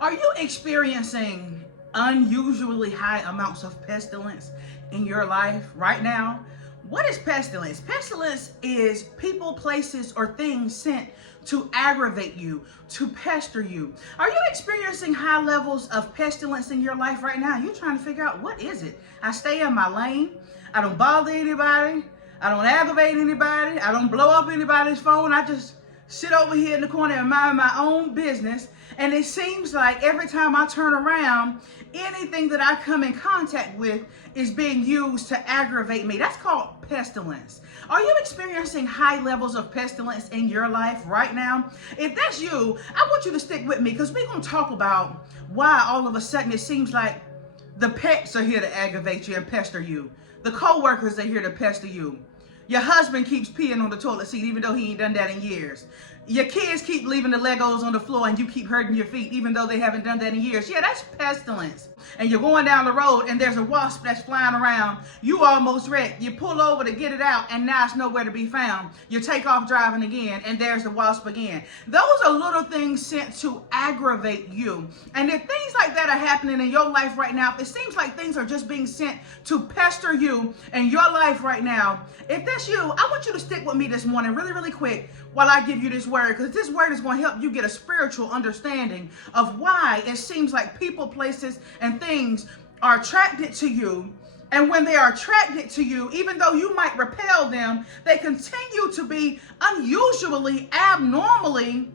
Are you experiencing unusually high amounts of pestilence in your life right now? What is pestilence? Pestilence is people, places, or things sent to aggravate you, to pester you. Are you experiencing high levels of pestilence in your life right now? You're trying to figure out, what is it? I stay in my lane. I don't bother anybody. I don't aggravate anybody. I don't blow up anybody's phone. I just sit over here in the corner and mind my own business. And it seems like every time I turn around, anything that I come in contact with is being used to aggravate me. That's called pestilence. Are you experiencing high levels of pestilence in your life right now? If that's you, I want you to stick with me, because we're going to talk about why all of a sudden it seems like the pets are here to aggravate you and pester you. The co-workers are here to pester you. Your husband keeps peeing on the toilet seat even though he ain't done that in years. Your kids keep leaving the Legos on the floor and you keep hurting your feet even though they haven't done that in years. Yeah, that's pestilence. And you're going down the road and there's a wasp that's flying around. You almost wrecked. You pull over to get it out and now it's nowhere to be found. You take off driving again and there's the wasp again. Those are little things sent to aggravate you. And if things like that are happening in your life right now, if it seems like things are just being sent to pester you in your life right now, if that's you, I want you to stick with me this morning really, really quick while I give you this word, because this word is going to help you get a spiritual understanding of why it seems like people, places, and things are attracted to you. And when they are attracted to you, even though you might repel them, they continue to be unusually, abnormally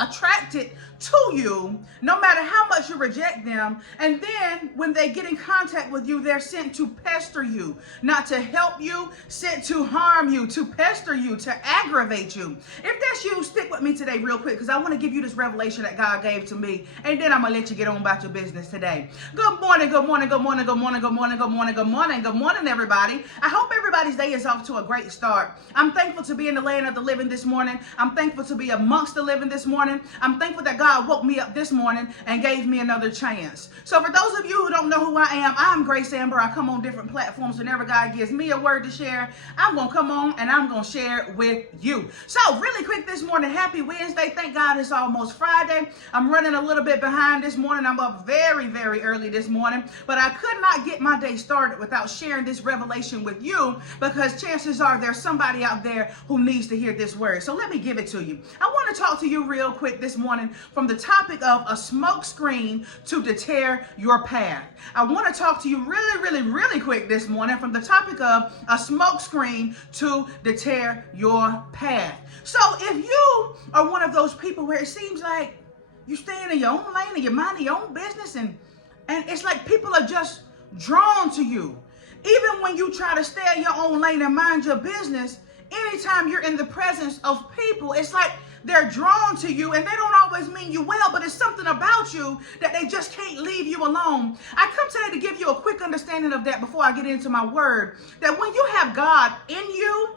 attracted to you, no matter how much you reject them. And then when they get in contact with you, they're sent to pester you, not to help you, sent to harm you, to pester you, to aggravate you. If that's you, stick with me today real quick, because I want to give you this revelation that God gave to me, and then I'm gonna let you get on about your business today. Good morning, good morning, good morning, good morning, good morning, good morning, good morning, good morning, everybody. I hope everybody's day is off to a great start. I'm thankful to be in the land of the living this morning. I'm thankful to be amongst the living this morning. I'm thankful that God woke me up this morning and gave me another chance. So for those of you who don't know who I am, I'm Grace Amber. I come on different platforms whenever God gives me a word to share. I'm going to come on and I'm going to share it with you. So really quick this morning, happy Wednesday. Thank God it's almost Friday. I'm running a little bit behind this morning. I'm up very, very early this morning, but I could not get my day started without sharing this revelation with you, because chances are there's somebody out there who needs to hear this word. So let me give it to you. I want to talk to you real quick this morning from the topic of a smoke screen to deter your path. I want to talk to you really quick this morning from the topic of a smoke screen to deter your path. So if you are one of those people where it seems like you staying in your own lane and you're minding your own business, and it's like people are just drawn to you, even when you try to stay in your own lane and mind your business, anytime you're in the presence of people, it's like they're drawn to you, and they don't always mean you well, but it's something about you that they just can't leave you alone. I come today to give you a quick understanding of that before I get into my word, that when you have God in you,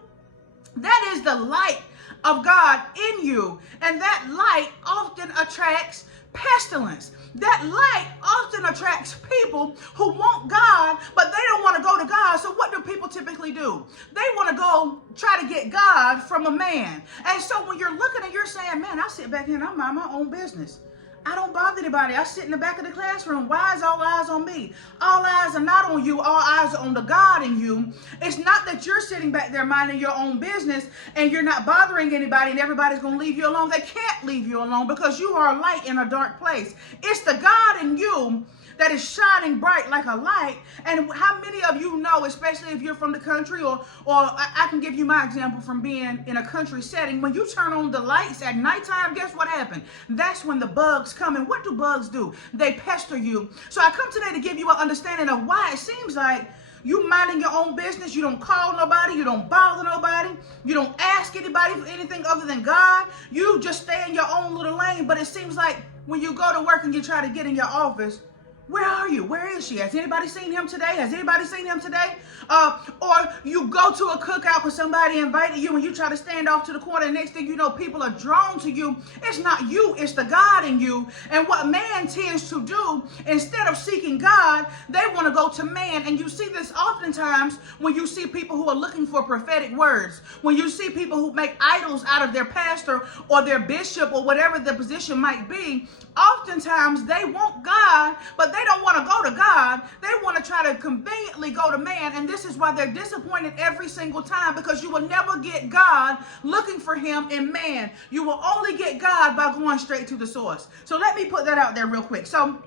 that is the light of God in you, and that light often attracts pestilence. That light often attracts people who want God, but they don't want to go to God. So what do people typically do? They want to go try to get God from a man. And so when you're looking and you're saying, man, I sit back here and I mind my own business. I don't bother anybody. I sit in the back of the classroom. Why is all eyes on me? All eyes are not on you. All eyes are on the God in you. It's not that you're sitting back there minding your own business and you're not bothering anybody and everybody's going to leave you alone. They can't leave you alone because you are a light in a dark place. It's the God in you that is shining bright like a light. And how many of you know, especially if you're from the country, or I can give you my example from being in a country setting, when you turn on the lights at nighttime, guess what happened? That's when the bugs come. And what do bugs do? They pester you. So I come today to give you an understanding of why it seems like you minding your own business. You don't call nobody. You don't bother nobody. You don't ask anybody for anything other than God. You just stay in your own little lane. But it seems like when you go to work and you try to get in your office, Where are you? Where is she? Has anybody seen him today? Has anybody seen him today? Or you go to a cookout with somebody invited you and you try to stand off to the corner, and next thing you know, people are drawn to you. It's not you, it's the God in you. And what man tends to do, instead of seeking God, they want to go to man. And you see this oftentimes when you see people who are looking for prophetic words, when you see people who make idols out of their pastor or their bishop or whatever the position might be. Oftentimes they want God, but they don't want to go to God. They want to try to conveniently go to man. And this is why they're disappointed every single time, because you will never get God looking for him in man. You will only get God by going straight to the source. So let me put that out there real quick. So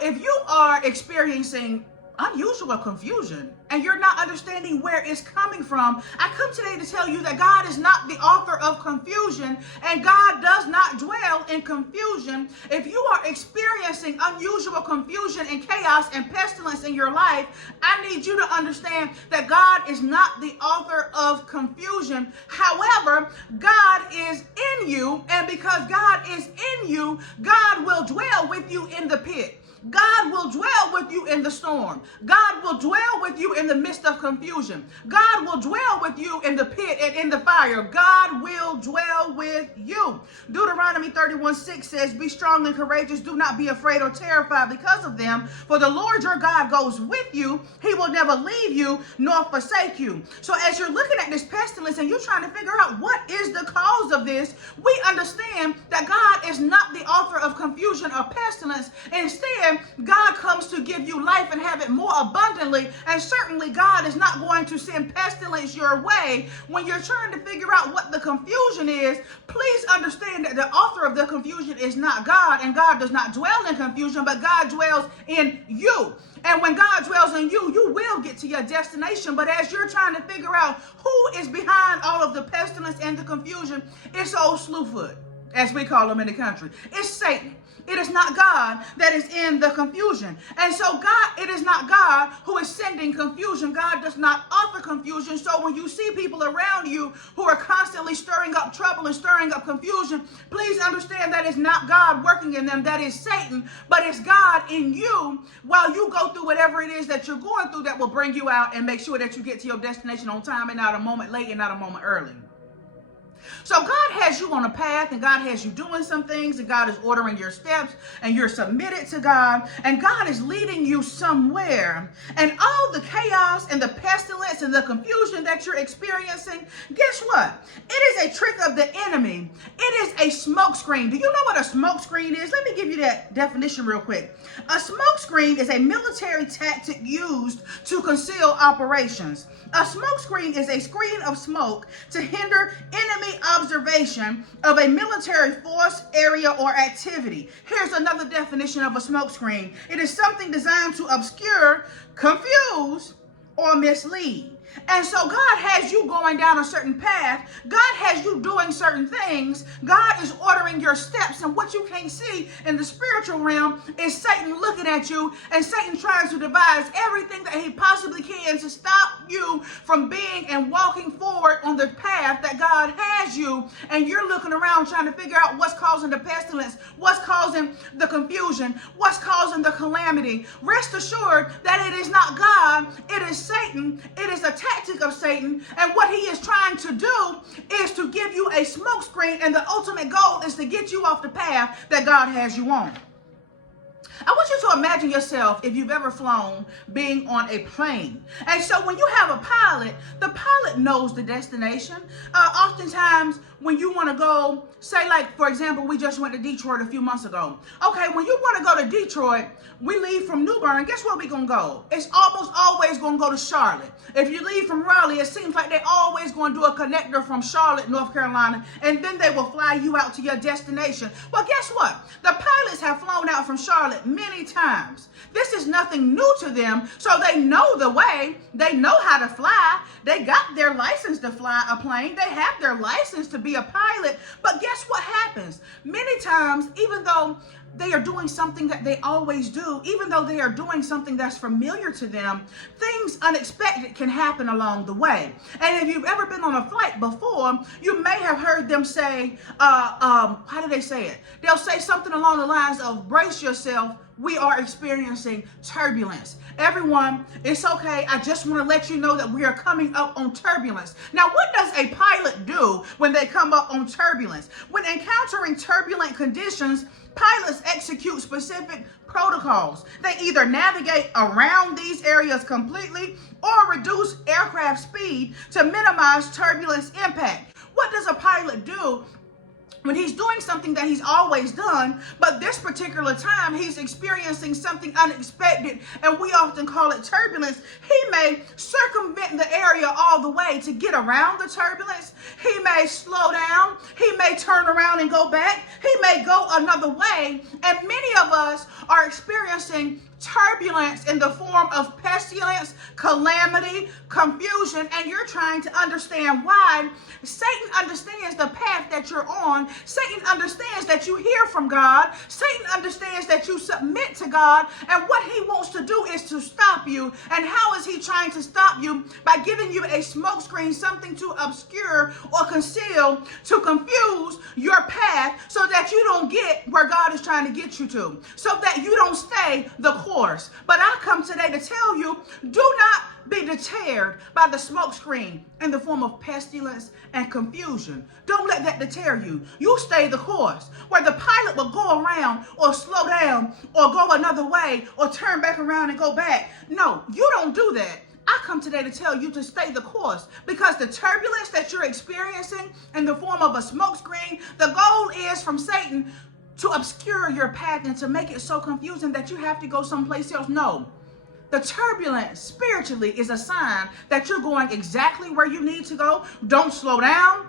if you are experiencing unusual confusion and you're not understanding where it's coming from, I come today to tell you that God is not the author of confusion, and God does not dwell in confusion. If you are experiencing unusual confusion and chaos and pestilence in your life, I need you to understand that God is not the author of confusion. However, God is in you, and because God is in you, God will dwell with you in the pit. God will dwell with you in the storm. God will dwell with you in the midst of confusion. God will dwell with you in the pit and in the fire. God will dwell with you. Deuteronomy 31:6 says, "Be strong and courageous. Do not be afraid or terrified because of them. For the Lord your God goes with you. He will never leave you nor forsake you." So as you're looking at this pestilence and you're trying to figure out what is the cause of this, we understand that God is not the author of confusion or pestilence. Instead, God comes to give you life and have it more abundantly. And certainly God is not going to send pestilence your way. When you're trying to figure out what the confusion is, please understand that the author of the confusion is not God, and God does not dwell in confusion, but God dwells in you. And when God dwells in you, you will get to your destination. But as you're trying to figure out who is behind all of the pestilence and the confusion, it's old Slewfoot, as we call him in the country. It's Satan. It is not God that is in the confusion. And so it is not God who is sending confusion. God does not author confusion. So when you see people around you who are constantly stirring up trouble and stirring up confusion, please understand that it's not God working in them. That is Satan. But it's God in you while you go through whatever it is that you're going through that will bring you out and make sure that you get to your destination on time and not a moment late and not a moment early. So God has you on a path, and God has you doing some things, and God is ordering your steps, and you're submitted to God, and God is leading you somewhere. And all the chaos and the pestilence and the confusion that you're experiencing, guess what? It is a trick of the enemy. It is a smokescreen. Do you know what a smokescreen is? Let me give you that definition real quick. A smokescreen is a military tactic used to conceal operations. A smokescreen is a screen of smoke to hinder enemy observation of a military force, area, or activity. Here's another definition of a smokescreen. It is something designed to obscure, confuse, or mislead. And so God has you going down a certain path. God has you doing certain things. God is ordering your steps. And what you can't see in the spiritual realm is Satan looking at you, and Satan trying to devise everything that he possibly can to stop you from being and walking forward on the path that God has you. And you're looking around trying to figure out what's causing the pestilence, what's causing the confusion, what's causing the calamity. Rest assured that it is not God, it is Satan. It is a tactic of Satan, and what he is trying to do is to give you a smokescreen, and the ultimate goal is to get you off the path that God has you on. I want you to imagine yourself, if you've ever flown, being on a plane. And so when you have a pilot, the pilot knows the destination. Oftentimes, when you want to go, say like, for example, we just went to Detroit a few months ago. Okay, when you want to go to Detroit, we leave from New Bern, guess where we're going to go? It's almost always going to go to Charlotte. If you leave from Raleigh, it seems like they're always going to do a connector from Charlotte, North Carolina, and then they will fly you out to your destination. Well, guess what? The pilots have flown out from Charlotte many times. This is nothing new to them, so they know the way. They know how to fly. They got their license to fly a plane. They have their license to be a pilot. But guess what happens? Many times, even though they are doing something that they always do, even though they are doing something that's familiar to them, things unexpected can happen along the way. And if you've ever been on a flight before, you may have heard them say, how do they say it? They'll say something along the lines of brace yourself, we are experiencing turbulence. Everyone, it's okay. I just want to let you know that we are coming up on turbulence. Now, what does a pilot do when they come up on turbulence? When encountering turbulent conditions, pilots execute specific protocols. They either navigate around these areas completely or reduce aircraft speed to minimize turbulence impact. What does a pilot do when he's doing something that he's always done, but this particular time he's experiencing something unexpected, and we often call it turbulence? He may circumvent the area all the way to get around the turbulence. He may slow down. He may turn around and go back. He may go another way. And many of us are experiencing turbulence in the form of pestilence, calamity, confusion, and you're trying to understand why. Satan understands the path that you're on. Satan understands that you hear from God. Satan understands that you submit to God, and what he wants to do is to stop you. And how is he trying to stop you? By giving you a smokescreen, something to obscure or conceal, to confuse your path so that you don't get where God is trying to get you to, so that you don't stay the course. But I come today to tell you, do not be deterred by the smokescreen in the form of pestilence and confusion. Don't let that deter you. You stay the course. Where the pilot will go around or slow down or go another way or turn back around and go back. No, you don't do that. I come today to tell you to stay the course, because the turbulence that you're experiencing in the form of a smokescreen, the goal is from Satan to obscure your path and to make it so confusing that you have to go someplace else. No. The turbulence spiritually is a sign that you're going exactly where you need to go. Don't slow down.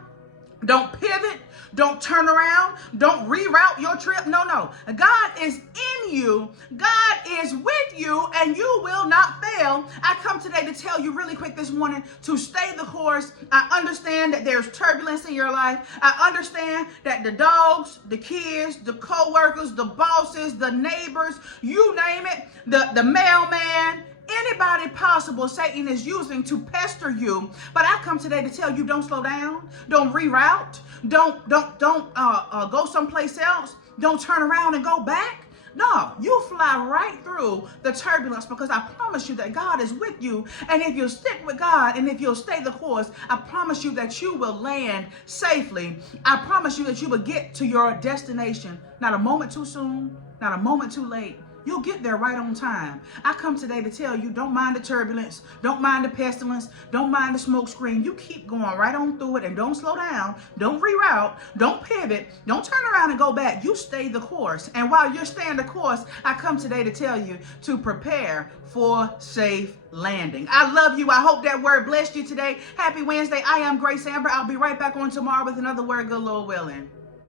Don't pivot. Don't turn around. Don't reroute your trip. No. God is in you. God is with you, and you will not fail. I come today to tell you really quick this morning to stay the course. I understand that there's turbulence in your life. I understand that the dogs, the kids, the co-workers, the bosses, the neighbors, you name it, the mailman, anybody possible Satan is using to pester you. But I come today to tell you, don't slow down. Don't reroute. Don't go someplace else. Don't turn around and go back. No, you fly right through the turbulence, because I promise you that God is with you. And if you'll stick with God and if you'll stay the course, I promise you that you will land safely. I promise you that you will get to your destination, not a moment too soon, not a moment too late. You'll get there right on time. I come today to tell you, don't mind the turbulence. Don't mind the pestilence. Don't mind the smoke screen. You keep going right on through it, and don't slow down. Don't reroute. Don't pivot. Don't turn around and go back. You stay the course. And while you're staying the course, I come today to tell you to prepare for safe landing. I love you. I hope that word blessed you today. Happy Wednesday. I am Grace Amber. I'll be right back on tomorrow with another word, good Lord willing.